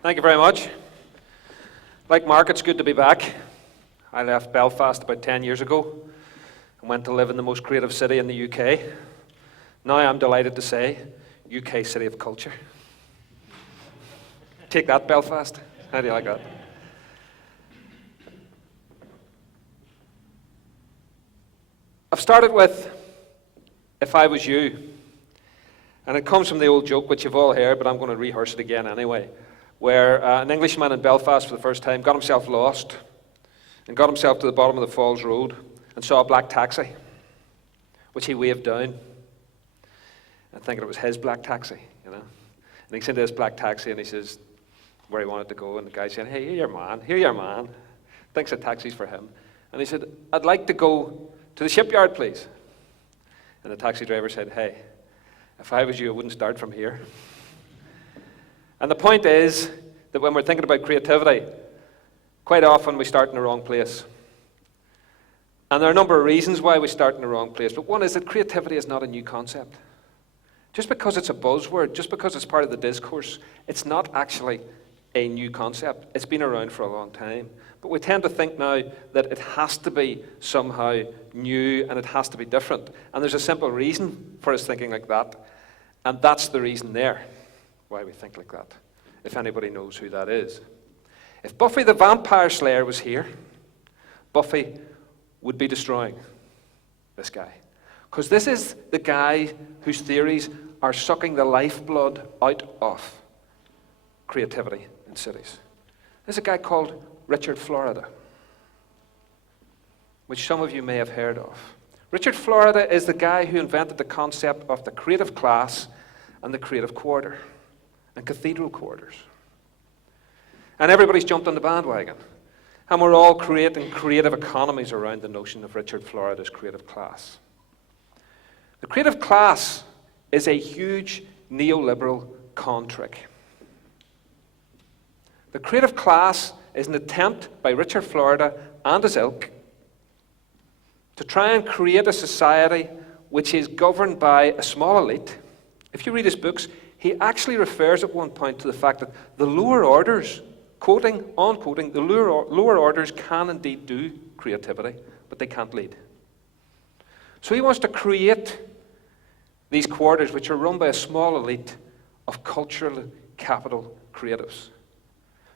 Thank you very much. Like Mark, it's good to be back. I left Belfast about 10 years ago and went to live in the most creative city in the UK. Now I'm delighted to say, UK City of Culture. Take that, Belfast. How do you like that? I've started with, if I was you, and it comes from the old joke, which you've all heard, but I'm going to rehearse it again anyway, where an Englishman in Belfast for the first time got himself lost and got himself to the bottom of the Falls Road and saw a black taxi, which he waved down, and thinking it was his black taxi, you know. And he gets into this black taxi and he says where he wanted to go, and the guy said, "Hey, here your man, thinks a taxi's for him." And he said, "I'd like to go to the shipyard, please." And the taxi driver said, "Hey, if I was you, I wouldn't start from here." And the point is that when we're thinking about creativity, quite often we start in the wrong place. And there are a number of reasons why we start in the wrong place, but one is that creativity is not a new concept. Just because it's a buzzword, just because it's part of the discourse, it's not actually a new concept. It's been around for a long time. But we tend to think now that it has to be somehow new and it has to be different. And there's a simple reason for us thinking like that, and that's the reason there why we think like that, if anybody knows who that is. If Buffy the Vampire Slayer was here, Buffy would be destroying this guy. Because this is the guy whose theories are sucking the lifeblood out of creativity in cities. There's a guy called Richard Florida, which some of you may have heard of. Richard Florida is the guy who invented the concept of the creative class and the creative quarter and cathedral quarters. And everybody's jumped on the bandwagon. And we're all creating creative economies around the notion of Richard Florida's creative class. The creative class is a huge neoliberal con trick. The creative class is an attempt by Richard Florida and his ilk to try and create a society which is governed by a small elite. If you read his books, he actually refers at one point to the fact that the lower orders, quoting, the lower orders can indeed do creativity, but they can't lead. So he wants to create these quarters which are run by a small elite of cultural capital creatives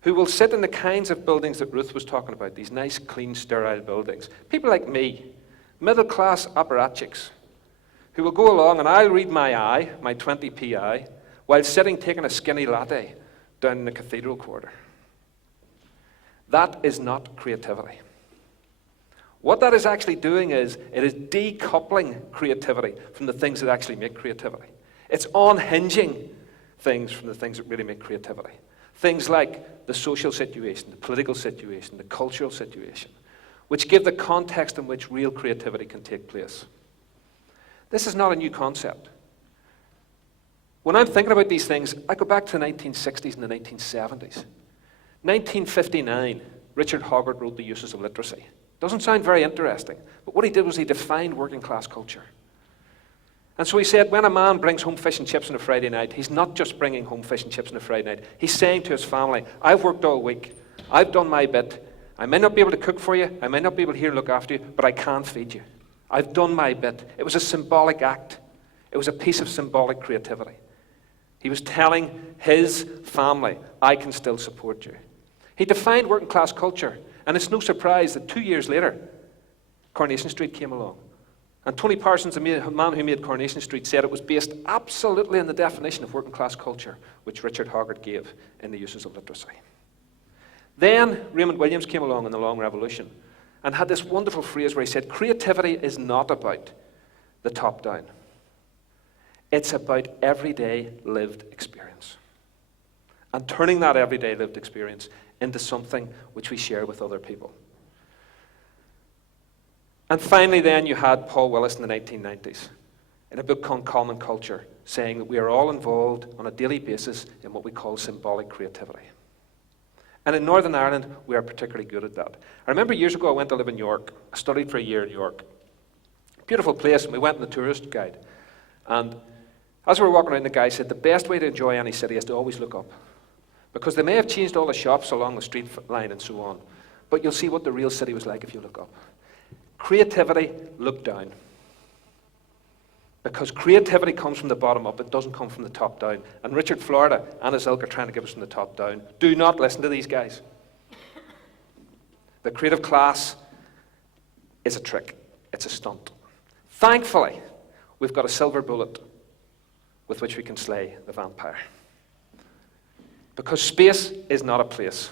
who will sit in the kinds of buildings that Ruth was talking about, these nice, clean, sterile buildings. People like me, middle-class apparatchiks, who will go along and I'll read my 20 PI, while sitting taking a skinny latte down in the cathedral quarter. That is not creativity. What that is actually doing is, it is decoupling creativity from the things that actually make creativity. It's unhinging things from the things that really make creativity. Things like the social situation, the political situation, the cultural situation, which give the context in which real creativity can take place. This is not a new concept. When I'm thinking about these things, I go back to the 1960s and the 1970s. 1959, Richard Hoggart wrote The Uses of Literacy. Doesn't sound very interesting, but what he did was he defined working class culture. And so he said, when a man brings home fish and chips on a Friday night, he's not just bringing home fish and chips on a Friday night. He's saying to his family, I've worked all week, I've done my bit, I may not be able to cook for you, I may not be able to here look after you, but I can feed you. I've done my bit. It was a symbolic act. It was a piece of symbolic creativity. He was telling his family, I can still support you. He defined working class culture, and it's no surprise that 2 years later, Coronation Street came along. And Tony Parsons, the man who made Coronation Street, said it was based absolutely on the definition of working class culture, which Richard Hoggart gave in The Uses of Literacy. Then Raymond Williams came along in the Long Revolution and had this wonderful phrase where he said, creativity is not about the top down. It's about everyday lived experience. And turning that everyday lived experience into something which we share with other people. And finally then you had Paul Willis in the 1990s in a book called Common Culture, saying that we are all involved on a daily basis in what we call symbolic creativity. And in Northern Ireland, we are particularly good at that. I remember years ago I went to live in York. I studied for a year in York. Beautiful place, and we went on the tourist guide. And as we were walking around, the guy said, the best way to enjoy any city is to always look up. Because they may have changed all the shops along the street line and so on, but you'll see what the real city was like if you look up. Creativity, look down. Because creativity comes from the bottom up, it doesn't come from the top down. And Richard Florida and his ilk are trying to give us from the top down. Do not listen to these guys. The creative class is a trick. It's a stunt. Thankfully, we've got a silver bullet with which we can slay the vampire. Because space is not a place,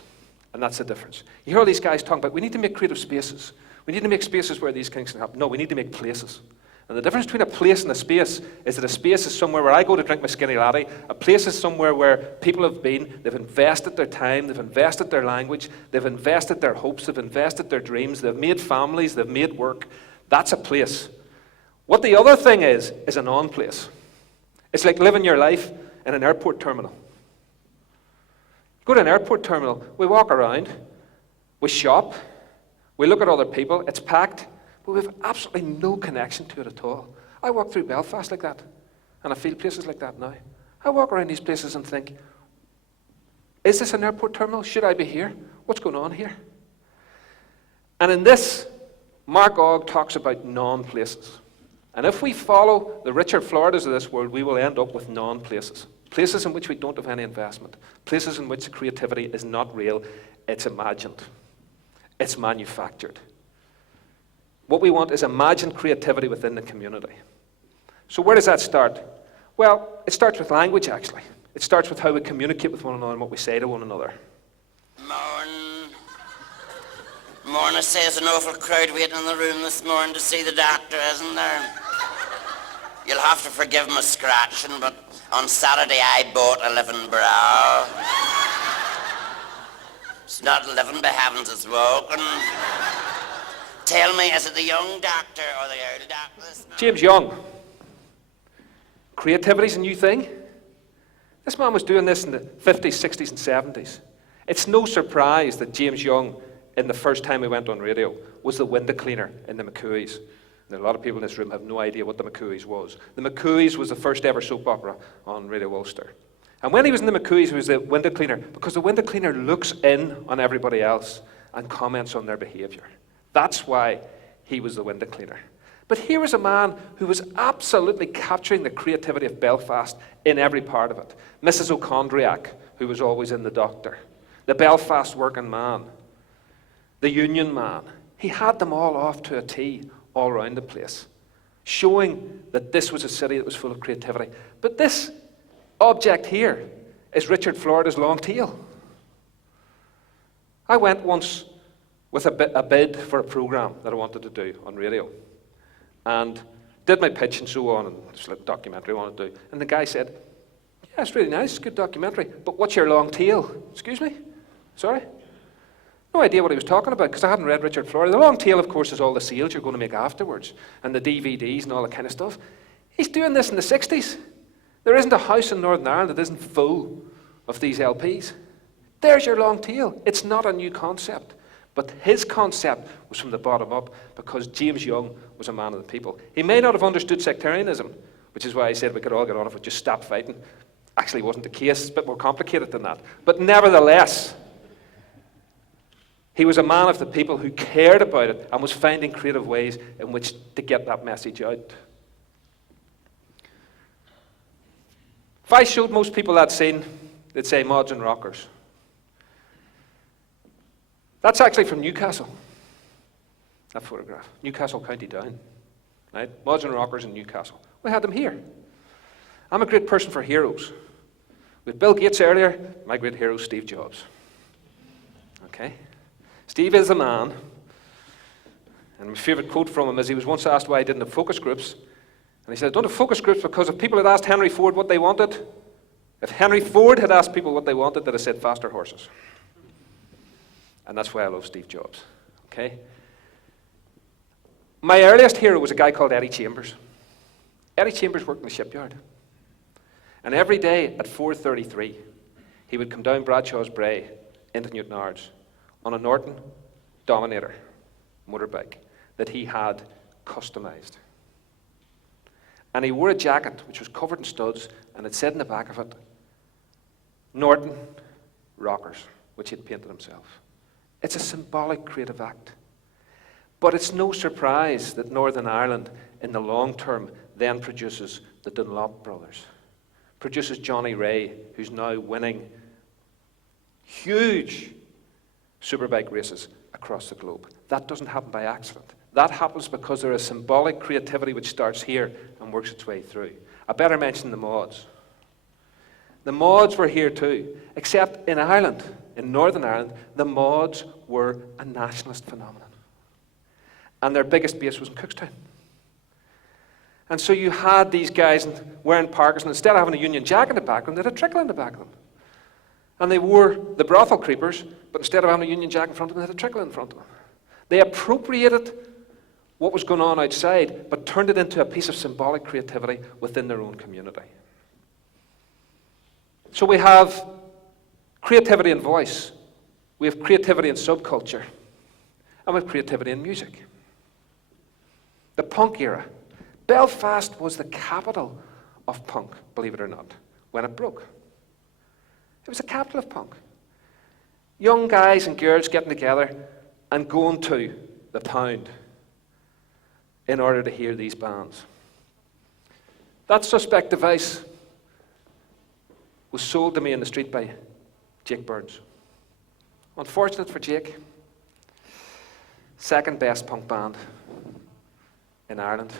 and that's the difference. You hear all these guys talking about, we need to make creative spaces. We need to make spaces where these things can happen. No, we need to make places. And the difference between a place and a space is that a space is somewhere where I go to drink my skinny latte. A place is somewhere where people have been, they've invested their time, they've invested their language, they've invested their hopes, they've invested their dreams, they've made families, they've made work. That's a place. What the other thing is a non-place. It's like living your life in an airport terminal. Go to an airport terminal, we walk around, we shop, we look at other people, it's packed, but we have absolutely no connection to it at all. I walk through Belfast like that, and I feel places like that now. I walk around these places and think, is this an airport terminal? Should I be here? What's going on here? And in this, Mark Ogg talks about non-places. And if we follow the Richard Floridas of this world, we will end up with non-places. Places in which we don't have any investment. Places in which creativity is not real, it's imagined. It's manufactured. What we want is imagined creativity within the community. So where does that start? Well, it starts with language, actually. It starts with how we communicate with one another and what we say to one another. Morning, says an awful crowd waiting in the room this morning to see the doctor, isn't there? You'll have to forgive my scratching, but on Saturday I bought a living brow. It's not living, by heavens, it's walking. Tell me, is it the young doctor or the old doctor this morning? James Young. Creativity's a new thing. This man was doing this in the 50s, 60s, and 70s. It's no surprise that James Young, in the first time he went on radio, was the window cleaner in the McCooey's. And a lot of people in this room have no idea what the McCooey's was. The McCooey's was the first ever soap opera on Radio Ulster. And when he was in the McCooey's, he was the window cleaner, because the window cleaner looks in on everybody else and comments on their behaviour. That's why he was the window cleaner. But here was a man who was absolutely capturing the creativity of Belfast in every part of it. Mrs. O'Condriac, who was always in The Doctor. The Belfast working man. The union man. He had them all off to a T all around the place, showing that this was a city that was full of creativity. But this object here is Richard Florida's long tail. I went once with a bid for a program that I wanted to do on radio, and did my pitch and so on, and it's like a documentary I wanted to do. And the guy said, yeah, it's really nice, it's a good documentary, but what's your long tail? Excuse me? Sorry? No idea what he was talking about, because I hadn't read Richard Florida. The long tail, of course, is all the sales you're going to make afterwards, and the DVDs and all that kind of stuff. He's doing this in the 60s. There isn't a house in Northern Ireland that isn't full of these LPs. There's your long tail. It's not a new concept. But his concept was from the bottom up, because James Young was a man of the people. He may not have understood sectarianism, which is why he said we could all get on if we just stop fighting. Actually, it wasn't the case. It's a bit more complicated than that. But nevertheless, he was a man of the people who cared about it and was finding creative ways in which to get that message out. If I showed most people that scene, they'd say mods and rockers. That's actually from Newcastle, that photograph. Newcastle, County Down. Right? Mods and rockers in Newcastle. We had them here. I'm a great person for heroes. With Bill Gates earlier, my great hero, Steve Jobs. Okay? Steve is a man, and my favourite quote from him is he was once asked why he didn't have focus groups. And he said, I don't have focus groups because if people had asked Henry Ford what they wanted, if Henry Ford had asked people what they wanted, they'd have said faster horses. And that's why I love Steve Jobs. Okay? My earliest hero was a guy called Eddie Chambers. Eddie Chambers worked in the shipyard. And every day at 4:33, he would come down Bradshaw's Brae into Newtownards on a Norton Dominator motorbike that he had customized. And he wore a jacket which was covered in studs, and it said in the back of it, Norton, which he'd painted himself. It's a symbolic creative act. But it's no surprise that Northern Ireland, in the long term, then produces the Dunlop brothers, produces Johnny Ray, who's now winning huge superbike races across the globe. That doesn't happen by accident. That happens because there is symbolic creativity which starts here and works its way through. I better mention the mods. The mods were here too, except in Ireland, in Northern Ireland, the mods were a nationalist phenomenon. And their biggest base was in Cookstown. And so you had these guys wearing parkas, and instead of having a Union Jack in the back of them, they had a trickle in the back of them. And they wore the brothel creepers, but instead of having a Union Jack in front of them, they had a trickle in front of them. They appropriated what was going on outside, but turned it into a piece of symbolic creativity within their own community. So we have creativity in voice, we have creativity in subculture, and we have creativity in music. The punk era. Belfast was the capital of punk, believe it or not, when it broke. It was the capital of punk. Young guys and girls getting together and going to the Pound in order to hear these bands. That Suspect device was sold to me in the street by Jake Burns. Unfortunate for Jake, second best punk band in Ireland,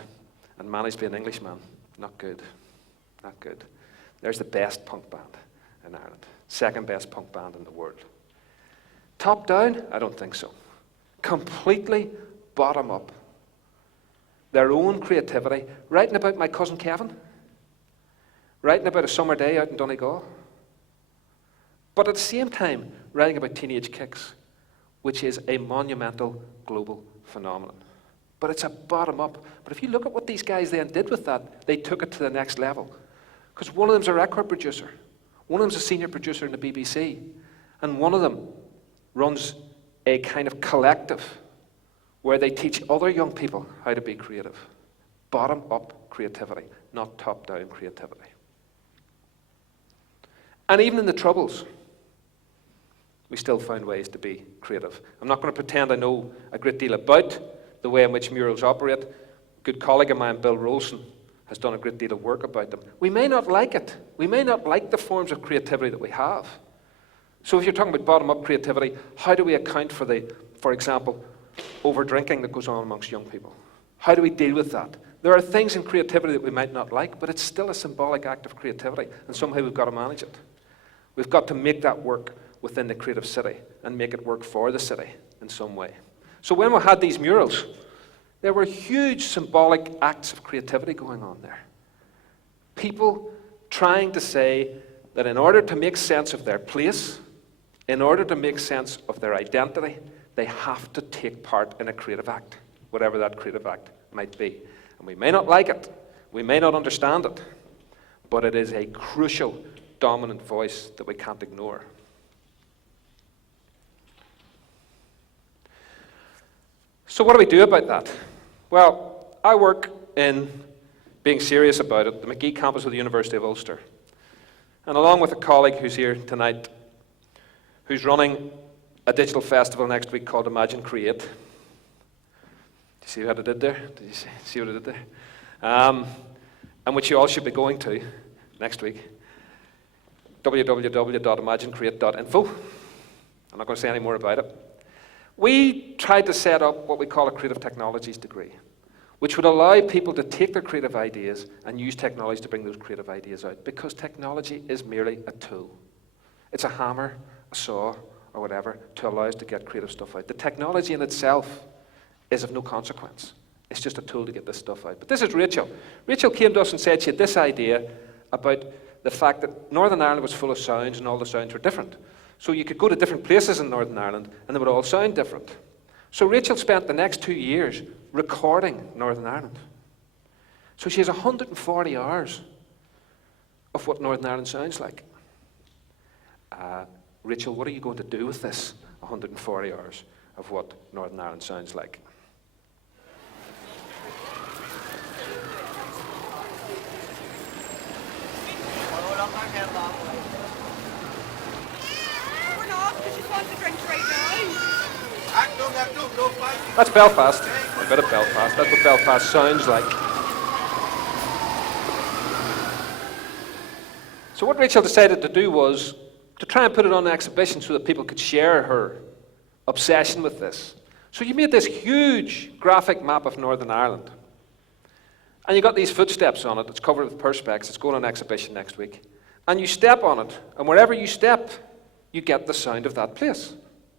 and managed by an Englishman. Not good. Not good. There's the best punk band in Ireland. Second best punk band in the world. Top down? I don't think so. Completely bottom up. Their own creativity, writing about my cousin Kevin, writing about a summer day out in Donegal, but at the same time writing about Teenage Kicks, which is a monumental global phenomenon. But it's a bottom up. But if you look at what these guys then did with that, they took it to the next level. Because one of them's a record producer, one of them's a senior producer in the BBC, and one of them runs a kind of collective where they teach other young people how to be creative. Bottom-up creativity, not top-down creativity. And even in the Troubles, we still found ways to be creative. I'm not going to pretend I know a great deal about the way in which murals operate. A good colleague of mine, Bill Rolson, has done a great deal of work about them. We may not like it. We may not like the forms of creativity that we have. So if you're talking about bottom-up creativity, how do we account for for example, over-drinking that goes on amongst young people? How do we deal with that? There are things in creativity that we might not like, but it's still a symbolic act of creativity, and somehow we've got to manage it. We've got to make that work within the creative city and make it work for the city in some way. So when we had these murals, there were huge symbolic acts of creativity going on there. People trying to say that in order to make sense of their place, in order to make sense of their identity, they have to take part in a creative act, whatever that creative act might be. And we may not like it, we may not understand it, but it is a crucial, dominant voice that we can't ignore. So what do we do about that? Well, I work in being serious about it, the McGee campus of the University of Ulster. And along with a colleague who's here tonight, who's running a digital festival next week called Imagine Create. Do you see what I did there? Did you see what I did there? And which you all should be going to next week. www.imaginecreate.info. I'm not going to say any more about it. We tried to set up what we call a creative technologies degree, which would allow people to take their creative ideas and use technology to bring those creative ideas out, because technology is merely a tool. It's a hammer, a saw, or whatever, to allow us to get creative stuff out. The technology in itself is of no consequence. It's just a tool to get this stuff out. But this is Rachel. Rachel came to us and said she had this idea about the fact that Northern Ireland was full of sounds and all the sounds were different. So you could go to different places in Northern Ireland and they would all sound different. So Rachel spent the next 2 years recording Northern Ireland. So she has 140 hours of what Northern Ireland sounds like. Rachel, what are you going to do with this 140 hours of what Northern Ireland sounds like? We're not, because you That's Belfast, a bit of Belfast. That's what Belfast sounds like. So what Rachel decided to do was to try and put it on exhibition so that people could share her obsession with this. So you made this huge graphic map of Northern Ireland. And you got these footsteps on it. It's covered with perspex. It's going on exhibition next week. And you step on it. And wherever you step, you get the sound of that place.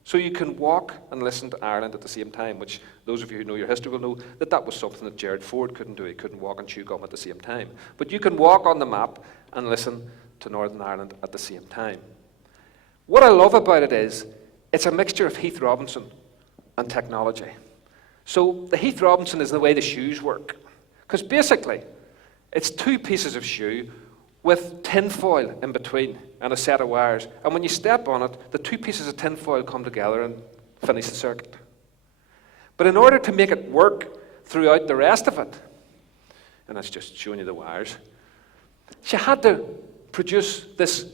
So you can walk and listen to Ireland at the same time, which those of you who know your history will know that that was something that Gerald Ford couldn't do. He couldn't walk and chew gum at the same time. But you can walk on the map and listen to Northern Ireland at the same time. What I love about it is, it's a mixture of Heath Robinson and technology. So the Heath Robinson is the way the shoes work. Because basically, it's two pieces of shoe with tinfoil in between and a set of wires. And when you step on it, the two pieces of tinfoil come together and finish the circuit. But in order to make it work throughout the rest of it, and that's just showing you the wires, she had to produce this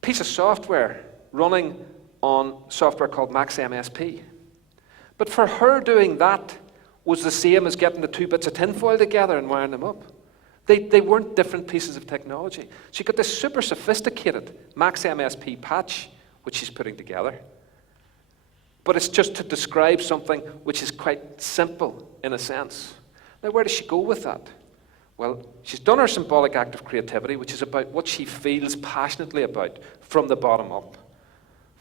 piece of software running on software called Max MSP. But for her doing that was the same as getting the two bits of tinfoil together and wiring them up. They weren't different pieces of technology. She got this super sophisticated Max MSP patch, which she's putting together. But it's just to describe something which is quite simple in a sense. Now, where does she go with that? Well, she's done her symbolic act of creativity, which is about what she feels passionately about from the bottom up,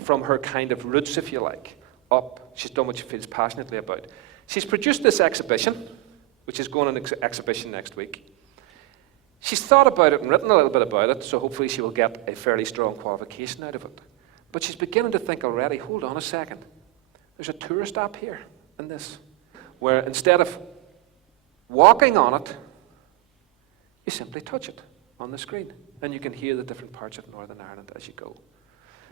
from her kind of roots, if you like, up. She's done what she feels passionately about. She's produced this exhibition, which is going on exhibition next week. She's thought about it and written a little bit about it, so hopefully she will get a fairly strong qualification out of it. But she's beginning to think already, hold on a second, there's a tourist app here in this, where instead of walking on it, you simply touch it on the screen, and you can hear the different parts of Northern Ireland as you go.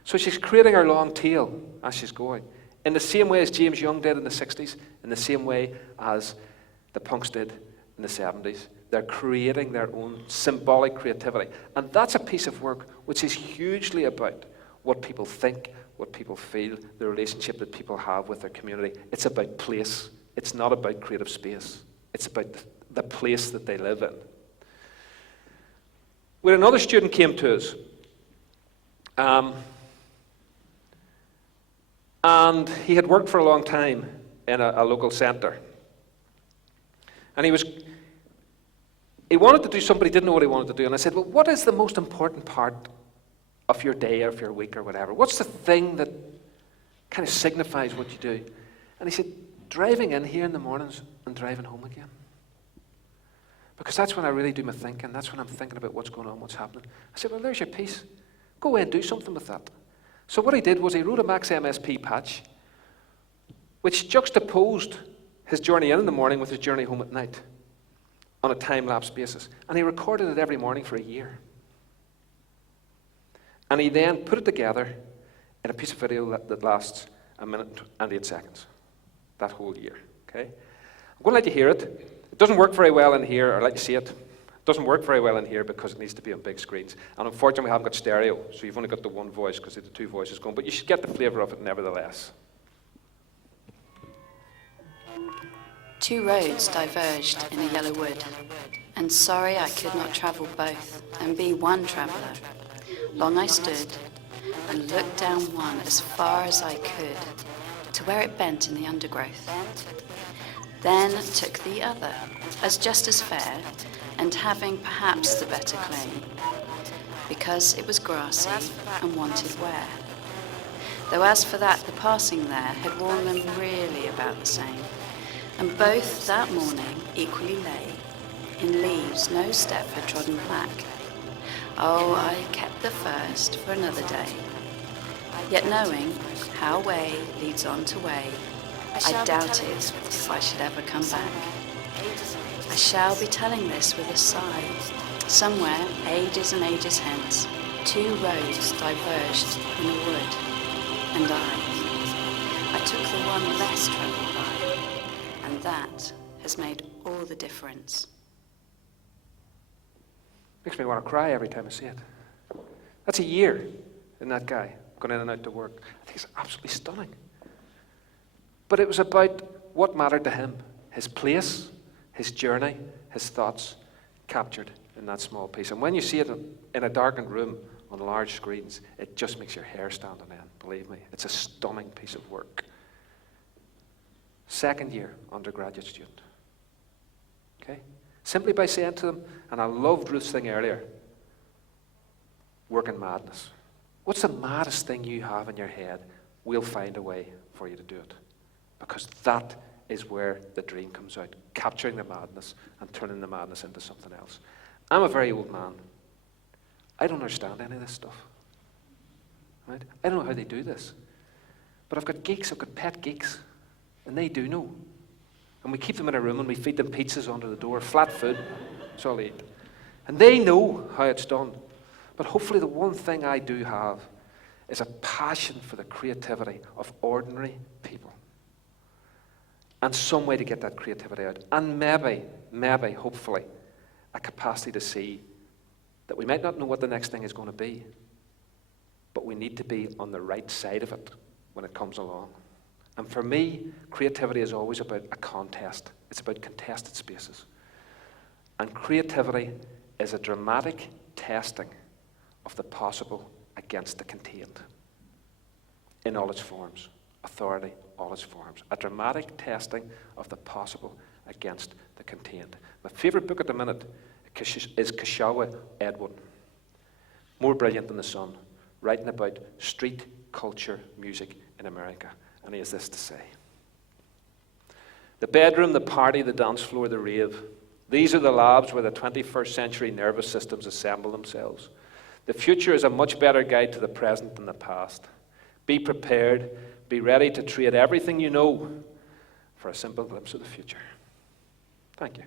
So she's creating her long tail as she's going, in the same way as James Young did in the 60s, in the same way as the punks did in the 70s. They're creating their own symbolic creativity. And that's a piece of work which is hugely about what people think, what people feel, the relationship that people have with their community. It's about place. It's not about creative space. It's about the place that they live in. When another student came to us, and he had worked for a long time in a local centre. And he wanted to do something, he didn't know what he wanted to do. And I said, well, what is the most important part of your day or of your week or whatever? What's the thing that kind of signifies what you do? And he said, driving in here in the mornings and driving home again. Because that's when I really do my thinking. That's when I'm thinking about what's going on, what's happening. I said, well, there's your piece. Go away and do something with that. So what he did was he wrote a Max MSP patch, which juxtaposed his journey in the morning with his journey home at night on a time-lapse basis. And he recorded it every morning for a year. And he then put it together in a piece of video that lasts 1 minute and 8 seconds, that whole year. Okay? I'm going to let you hear it. It doesn't work very well in here, or let you see it. It doesn't work very well in here because it needs to be on big screens. And unfortunately, we haven't got stereo, so you've only got the one voice because the two voices going. But you should get the flavour of it nevertheless. Two roads diverged in a yellow wood, and sorry I could not travel both and be one traveller. Long I stood and looked down one as far as I could to where it bent in the undergrowth. Then took the other as just as fair and having perhaps the better claim, because it was grassy and wanted wear. Though as for that, the passing there had worn them really about the same, and both that morning equally lay in leaves no step had trodden black. Oh, I kept the first for another day, yet knowing how way leads on to way, I doubted if I should ever come back. I shall be telling this with a sigh. Somewhere, ages and ages hence, two roads diverged in a wood, and I took the one less travelled by, and that has made all the difference. Makes me want to cry every time I see it. That's a year in that guy, going in and out to work. I think it's absolutely stunning. But it was about what mattered to him, his place, his journey, his thoughts captured in that small piece. And when you see it in a darkened room on large screens, it just makes your hair stand on end, believe me. It's a stunning piece of work. Second year undergraduate student. Okay? Simply by saying to them, and I loved Ruth's thing earlier, work in madness. What's the maddest thing you have in your head? We'll find a way for you to do it. Because that is where the dream comes out, capturing the madness and turning the madness into something else. I'm a very old man. I don't understand any of this stuff. Right? I don't know how they do this. But I've got geeks, I've got pet geeks, and they do know. And we keep them in a room and we feed them pizzas under the door, flat food, that's all they eat. And they know how it's done. But hopefully the one thing I do have is a passion for the creativity of ordinary people. And some way to get that creativity out. And maybe, hopefully, a capacity to see that we might not know what the next thing is going to be, but we need to be on the right side of it when it comes along. And for me, creativity is always about a contest. It's about contested spaces. And creativity is a dramatic testing of the possible against the contained in all its forms. Authority, all its forms. A dramatic testing of the possible against the contained. My favourite book at the minute is Kashawa Edwin. More brilliant than the sun, writing about street culture music in America. And he has this to say. The bedroom, the party, the dance floor, the rave. These are the labs where the 21st century nervous systems assemble themselves. The future is a much better guide to the present than the past. Be prepared. Be ready to trade everything you know for a simple glimpse of the future. Thank you.